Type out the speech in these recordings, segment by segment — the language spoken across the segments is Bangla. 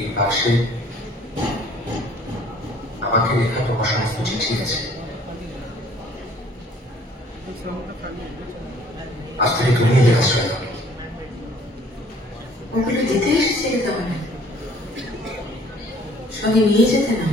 এই পাশে আমাকে লেখা তোমার সমস্ত চিঠি আছে। আজ থেকে তুমি লেখাশোনা করো। ওগুলো দিতে এসেছিলে তাহলে সঙ্গে নিয়ে যেতে না?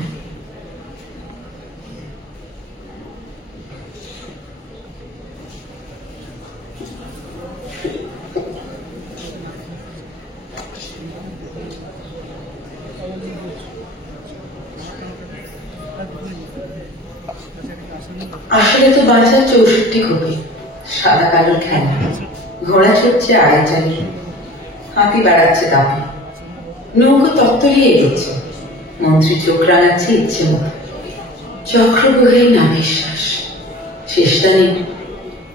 আসলে তো বাজার 64 কপি, সাদা কালোর খেলা, ঘোড়া চড়ছে আগে চালিয়ে, হাতি বেড়াচ্ছে দামে, নৌকো তত্তরিয়ে এগোচ্ছে, মন্ত্রী চোখ রাঙাচ্ছে ইচ্ছে মতো, চক্রবুহেই না বিশ্বাস, শেষটা নেই,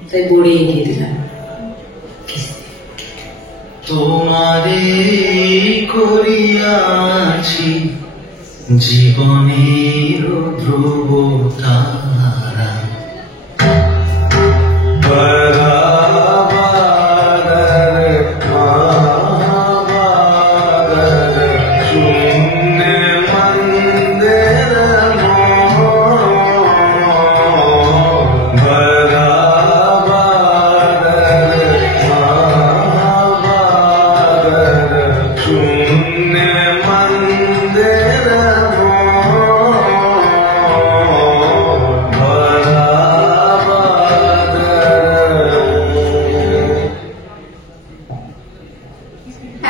তাই বড়ে এগিয়ে দিলাম। তোমারে করিয়াছি জীবনের ধ্রুব তারা,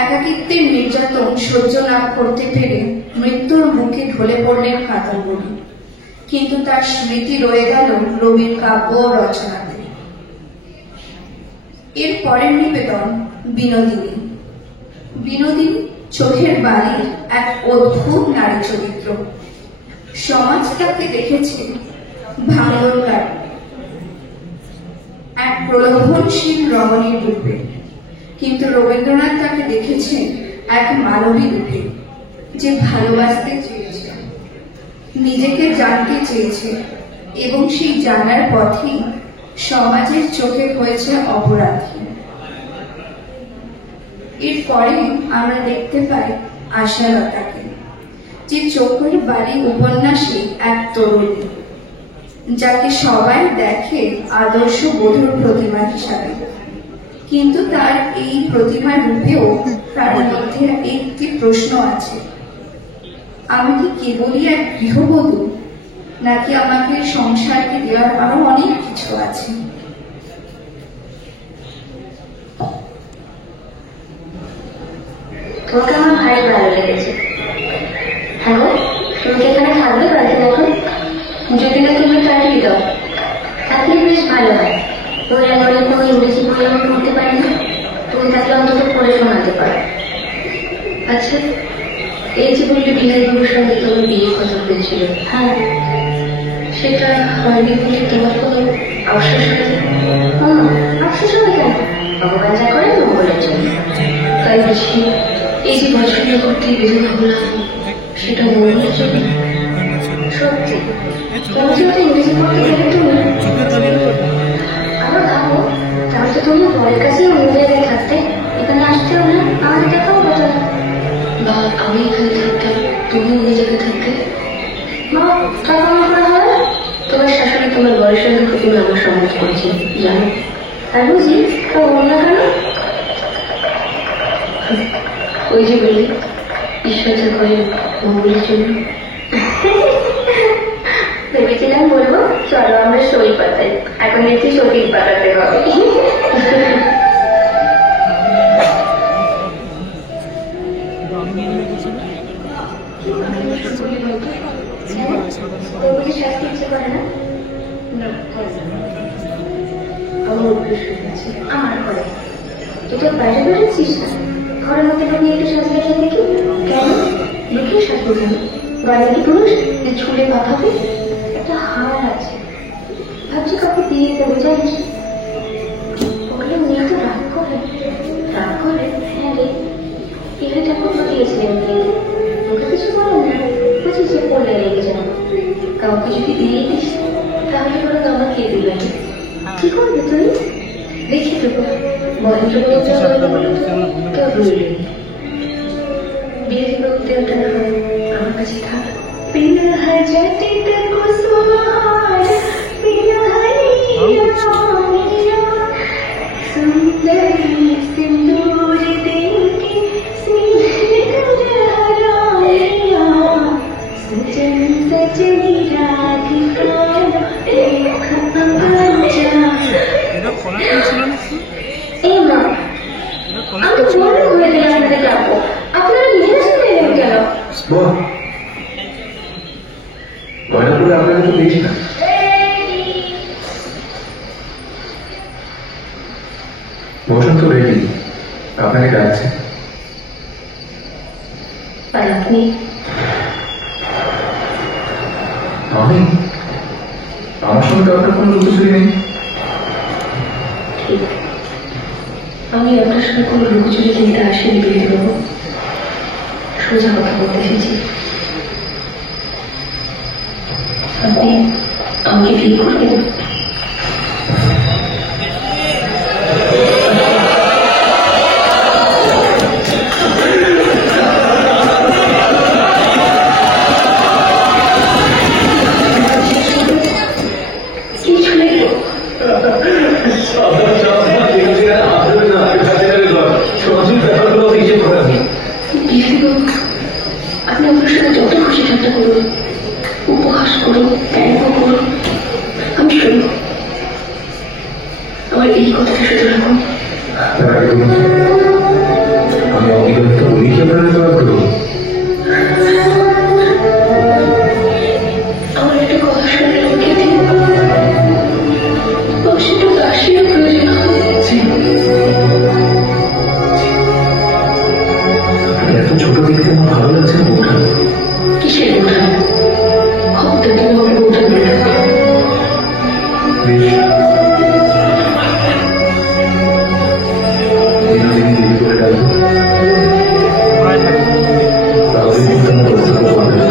একাকিত্বের নির্যাতন সহ্য না করতে পেরে মৃত্যুর মুখে ঢলে পড়লেন কাদম্বরী, কিন্তু তার স্মৃতি রয়ে গেল রবির কাব্য রচনাতে। এর পরের নিবেদন বিনোদিনী। বিনোদিনী চোখের বালির এক অদ্ভুত নারী চরিত্র। সমাজ তাকে দেখেছে ভাঙ্গরকার এক প্রলোভনশীল রমণীর রূপে, কিন্তু রবীন্দ্রনাথ তাকে দেখেছেন এক মানবী রূপে, যে ভালোবাসতে চেয়েছে, নিজেকে জানতে চেয়েছে, এবং সেই জানার পথেই সমাজের চোখে হয়েছে অপরাধী। এরপরে আমরা দেখতে পাই আশালতাকে, যে চোখের বাড়ি উপন্যাসে এক তরুণী, যাকে সবাই দেখে আদর্শ বধূর প্রতিমা হিসাবে, কিন্তু তার এই প্রতিমার রূপেও তার মধ্যে একটি প্রশ্ন আছে: আমি কি কেবলই এক গৃহবধূ, নাকি আমাকে সংসারকে দেওয়ার আরো অনেক কিছু আছে? তোমাকে আমার ভারী ভালো লেগেছে। হ্যাঁ, তুমি কি এখানে থাকবে কয়েকদিন এখন? যদি না তুমি পাঠিয়ে দাও, তাহলে বেশ ভালো হয়। মহিলা গণে কোনো ইংরেজি বই আমি পড়তে পারি না, তুমি তাকে অন্তত পড়ে শোনাতে পারো। আচ্ছা, এই যে বললে বিহারীবাবুর সঙ্গে তোমার বিয়ে কথা হয়েছিল, হ্যাঁ, সেটা হয়নি বলে তোমার কোনো আফসোস হয়নি? আফসোস হবে কেন? ভগবান যা করে মঙ্গলের জন্য। তাই বলছি, এই যে পড়াশোনা করতে বেদনা হলাম, সেটা মঙ্গলের জন্য। সত্যি তুমি যে ওটা ইংরেজি পড়তে গেলে তুমি আবার ভাবো, তাহলে তো তুমি পরের কাছেই অন্য জায়গায় থাকতে, এখানে আসতেও না, আমাদের দেখাও হতো না। বা আমি এখানে থাকতাম, তুমি অন্য জায়গায় থাকতে, বা তা কেমন করে হয়? তোমার শাশুড়ি তোমার বয়সের সঙ্গে প্রতিমা আমার সম্মত করেছে, জানো? আর বুঝি তা অন্য কেন? ওই যে বললি ঈশ্বর যা করে মঙ্গলের জন্য। ভেবেছিলাম বলবো চলো আমরা সই পাতাই, এখন দেখছি সতীর পাতাতে হবে। শাস্তি ইচ্ছে করে না? আমার অভ্যেস হয়ে গেছে। আমার ঘরে তুই তো বাইরে বেরোচ্ছিস না, ঘরের মধ্যে ঢুকিয়ে একটু সাজিয়ে দেখি। কেন লুকিয়ে সাজবো কেন? গাড়ি কি পুরুষ যে ছুলে পাঠাবে? একটা হার আছে, ভাবছি কাউকে দিয়ে দেবো, জানিস? ওগুলো মেয়ে তো রাগ করে। রাগ করে? হ্যাঁ রে, এখানে ঠাকুর দিয়েছিলেন মেয়ে, ওকে কিছু বলেন না, বুঝি যে পড়লে লেগে যাবে। কাউকে যদি দিয়ে দিস তাহলে বরং আমাকে দিবেন। কি করবে তুই? দেখে দেবো। মহেন্দ্র বলে কেউ রইলেন, ধীরে ধীরে উদ্যোগটা না হয় আমার কাছে থাক বিনা হাজাতে কুসুমার বিনা হারিয়া সুন্দরী সিন্দूर देके स्नेह हराया सजन सजनी राधिका देख এই মা আমি বড় হয়ে গেলে আপনাদের ডাকবো আপনারা নিয়ে আসতে কেন বল গয়না করে আপনাকে তো দেখি না বসুন তো রেডি আপনাকে ডাকছে আর আপনি আমি আমার সঙ্গে তো আপনার কোনো লুকোচুরি নেই ঠিক আমি আপনার সঙ্গে কোনো লুকোচুরি কিনতে আসিনি বিয়ে দেবো সোজা কথা বলতে এসেছি আপনি আমাকে বিয়ে করবেন আপনি আমার সাথে যত খুশি ঠাট্টা করুন উপহাস করুন ব্যঙ্গ করুন আমি শুনব আমার এই কথাটা শুধু রাখুন আমি অবিবাহিত বলি কি আপনার জবাব করবো আমার একটা কথা শুনে লোকে দিন সেটা দাসীর প্রয়োজন এত ছোট দেখতে আমার ভালো লাগছে বউটা কিসের ওঠা খবরটা তুমি আমাকে ওঠা বলে বেশ দিনদিন দেরি করে ডাকবো তাহলে কিন্তু আমার ব্যবস্থা পাবে না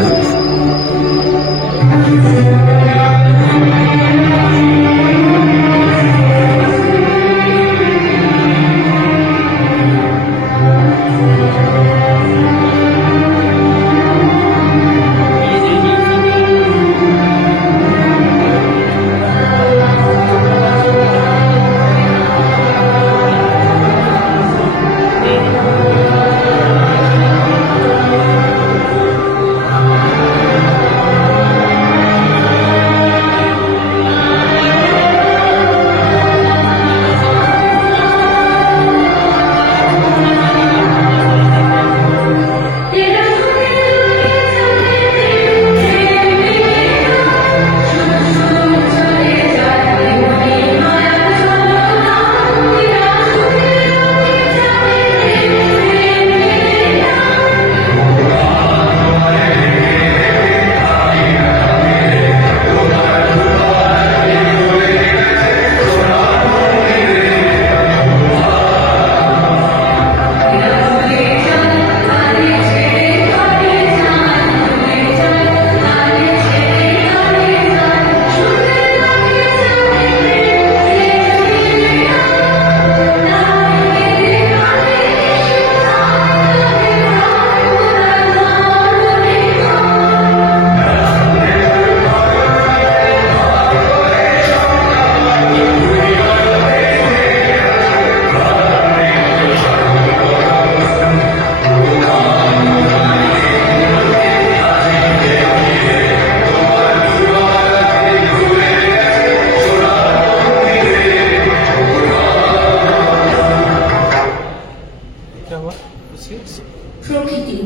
প্রকৃতি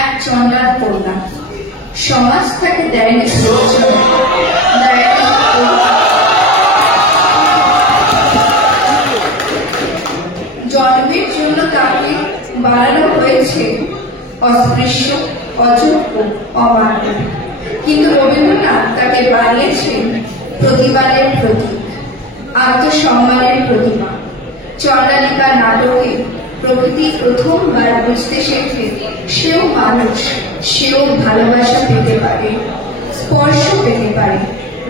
এক চন্দ্রার কন্যা সমাজ তাকে দেয়নি জন্মের জন্য তাকে বাড়ানো হয়েছে অস্পৃশ্য অযোগ্য অমান্য কিন্তু রবীন্দ্রনাথ তাকে বানিয়েছেন প্রতিবাদের প্রতীক আত্মসম্মানের প্রতিমা চন্দ্রালিকা নাটকে প্রকৃতি প্রথমবার বুঝতে শেখে সেও মানুষ সেও ভালোবাসা পেতে পারে স্পর্শ পেতে পারে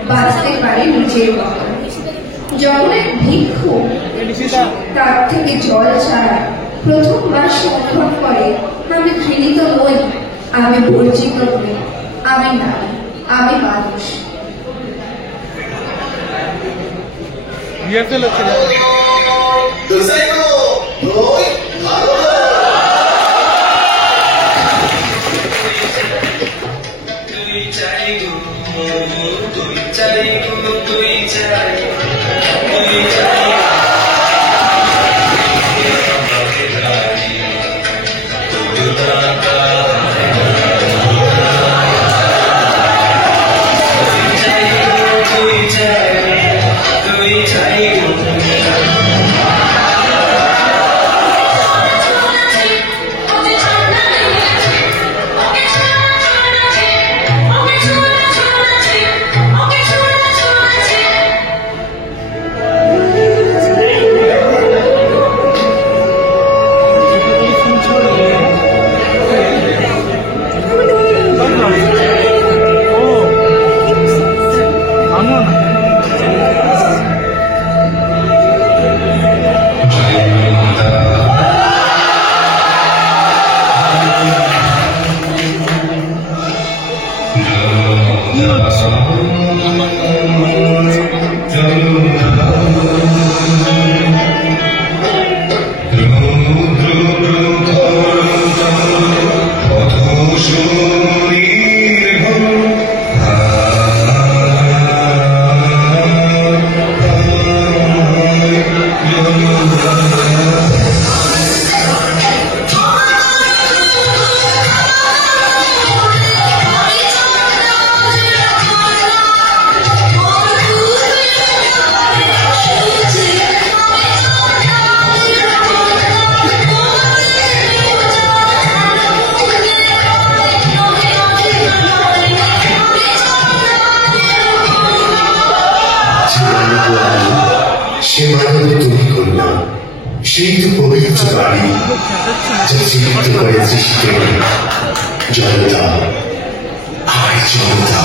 বাঁচতে পারে নিজের মতো যখন এক ভিক্ষু তার থেকে জল ছাড়া প্রথমবার সে অনুভব করে আমি ঘৃণিত নই, আমি বর্জিত নই, আমি নারী, আমি মানুষ। সে মানবে তুমি কন্যা, সেই তো পবিত্র বাড়ি যা জীবিত করে সৃষ্টি জনতা আর জনতা।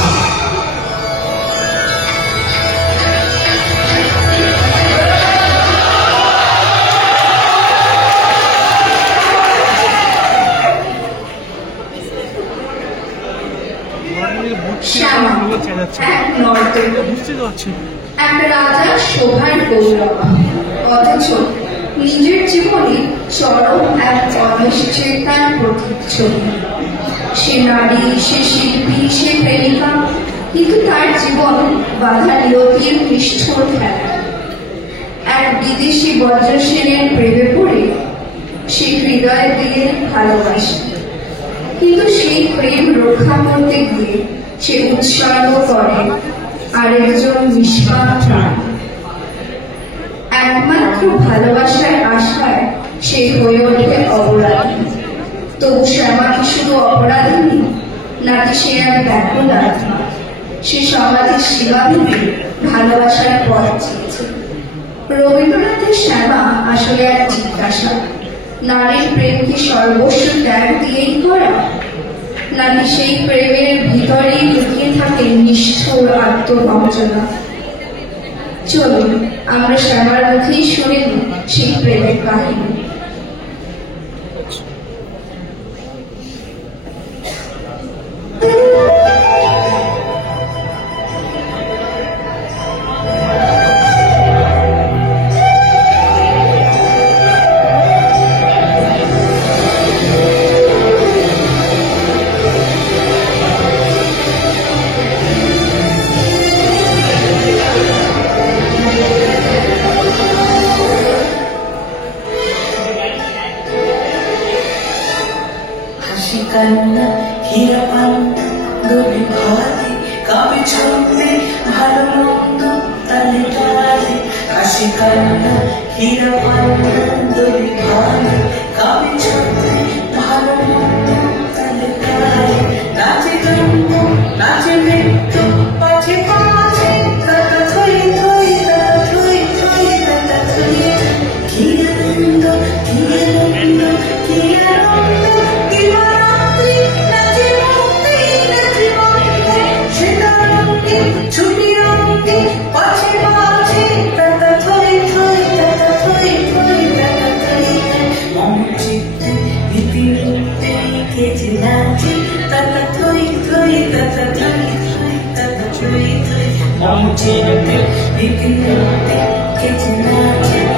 শ্যামা এক নর্তকী, এক রাজার শোভার গৌরব, অথচ নিজের জীবনে চরম এক অনিশ্চয়তার প্রতিচ্ছবি। সে নারী, সে শিল্পী, সে প্রেমিকা, কিন্তু তার জীবন বাধা নিয়তির নিষ্ঠুর খেলা। এক বিদেশি বজ্রসেনের প্রেমে পড়ে সে হৃদয় দিয়ে ভালোবাসে, কিন্তু সেই প্রেম রক্ষা করতে গিয়ে সে উৎসর্গ করে আরেকজন নিষ্পাপ প্রাণ। একমাত্র ভালোবাসার আশায় সে হয়ে ওঠে অপরাধী। তবু শ্যামা কি শুধু অপরাধী, নাকি সে এক ব্যাকুল আত্মা? সে সমাজের সীমা ভেবে ভালোবাসার পথ চেয়েছে। রবীন্দ্রনাথের শ্যামা আসলে এক জিজ্ঞাসা, নারীর প্রেম কি সর্বস্ব ত্যাগ দিয়েই করা, নাকি সেই প্রেমের ভিতরেই লুকিয়ে থাকে নিষ্ঠুর আত্মবঞ্চনা? চলুন আমরা শ্যামার মুখেই শুনে নিই সেই প্রেমের কাহিনী। কান্না হীরা পান্না দবি ভালে কাবে ছন্দে ভালো মন্দ তালে তালে। হাসি কান্না হীরা পান্না দবি ভালে কাবে ছন্দে ভালো মন্দ তালে তালে। নাচে জন্ম নাচে মৃত্যু পাছে পাছে তাতা থই থই তাতা থই থই তাতা থই। কি আনন্দ কি আনন্দ কি আনন্দ ছুটি রঙে পাছে পাছে তাতা থই থই তাতা থই থই তাতা থই। অচিন্তে ইতিহাসে কিছু না